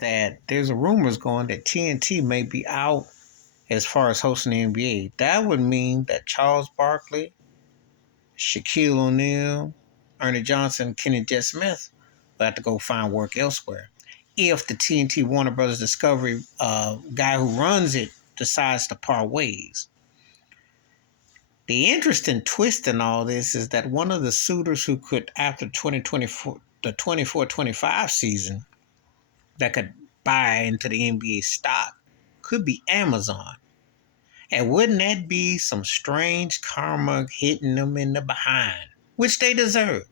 that there's a rumors going that TNT may be out as far as hosting the NBA. That would mean that Charles Barkley, Shaquille O'Neal, Ernie Johnson, Kenny Jet Smith will have to go find work elsewhere. If the TNT Warner Brothers Discovery guy who runs it decides to part ways. The interesting twist in all this is that one of the suitors who could, after 2024, the 24-25 season, that could buy into the NBA stock could be Amazon. And wouldn't that be some strange karma hitting them in the behind, which they deserve?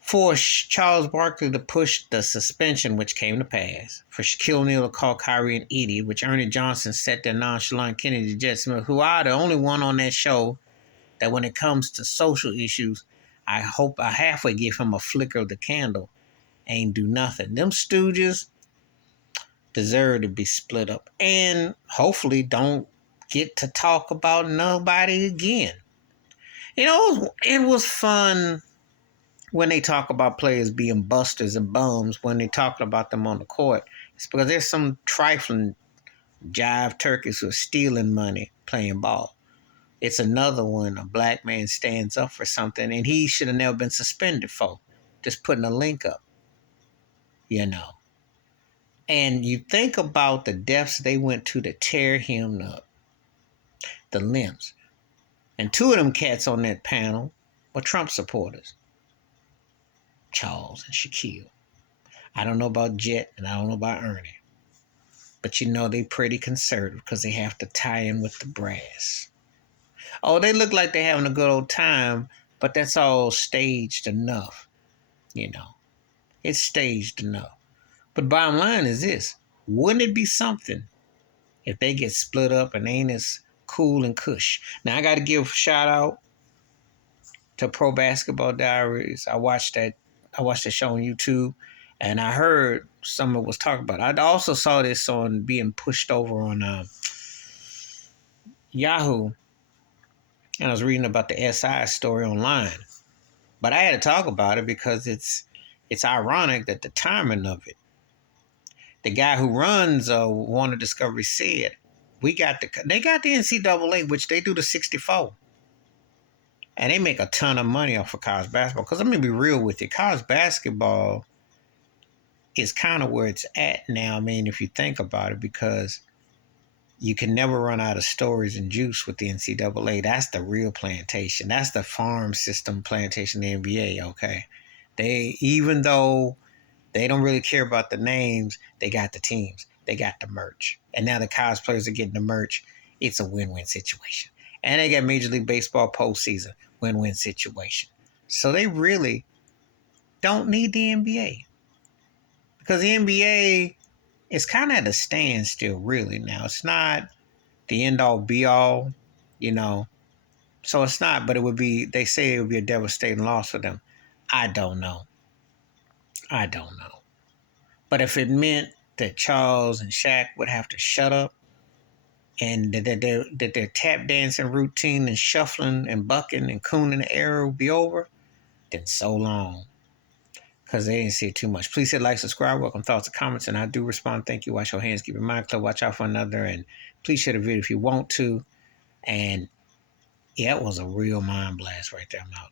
For Charles Barkley to push the suspension, which came to pass. For Shaquille O'Neal to call Kyrie an idiot, which Ernie Johnson set there nonchalant Kennedy Jet Smith, who are the only one on that show that when it comes to social issues, I hope I halfway give him a flicker of the candle. Ain't do nothing. Them stooges deserve to be split up and hopefully don't get to talk about nobody again. You know, it was fun when they talk about players being busters and bums when they talk about them on the court. It's because there's some trifling jive turkeys who are stealing money playing ball. It's another one, a black man stands up for something and he should have never been suspended for just putting a link up, you know. And you think about the depths they went to tear him up, the limbs. And two of them cats on that panel were Trump supporters, Charles and Shaquille. I don't know about Jet and I don't know about Ernie. But you know they pretty conservative because they have to tie in with the brass. Oh, they look like they're having a good old time, but that's all staged enough, you know. It's staged enough. But bottom line is this. Wouldn't it be something if they get split up and ain't as cool and cush? Now, I got to give a shout out to Pro Basketball Diaries. I watched the show on YouTube, and I heard someone was talking about it. I also saw this on being pushed over on Yahoo, and I was reading about the SI story online. But I had to talk about it because it's ironic that the timing of it. The guy who runs Warner Discovery said, they got the NCAA, which they do the 64. And they make a ton of money off of college basketball. Because I'm going to be real with you. College basketball is kind of where it's at now, I mean, if you think about it, because you can never run out of stories and juice with the NCAA. That's the real plantation. That's the farm system plantation in the NBA, okay? Even though they don't really care about the names, they got the teams. They got the merch. And now the college players are getting the merch. It's a win-win situation. And they got Major League Baseball postseason. Win-win situation. So they really don't need the NBA. Because the NBA is kind of at a standstill, really, now. It's not the end-all, be-all, you know. So it's not, but it would be, they say it would be a devastating loss for them. I don't know. But if it meant that Charles and Shaq would have to shut up and that their tap dancing routine and shuffling and bucking and cooning the era would be over, then so long. Because they didn't see it too much. Please hit like, subscribe, welcome thoughts and comments, and I do respond. Thank you. Wash your hands, keep your mind clear, watch out for another, and please share the video if you want to. And yeah, it was a real mind blast right there. I'm out.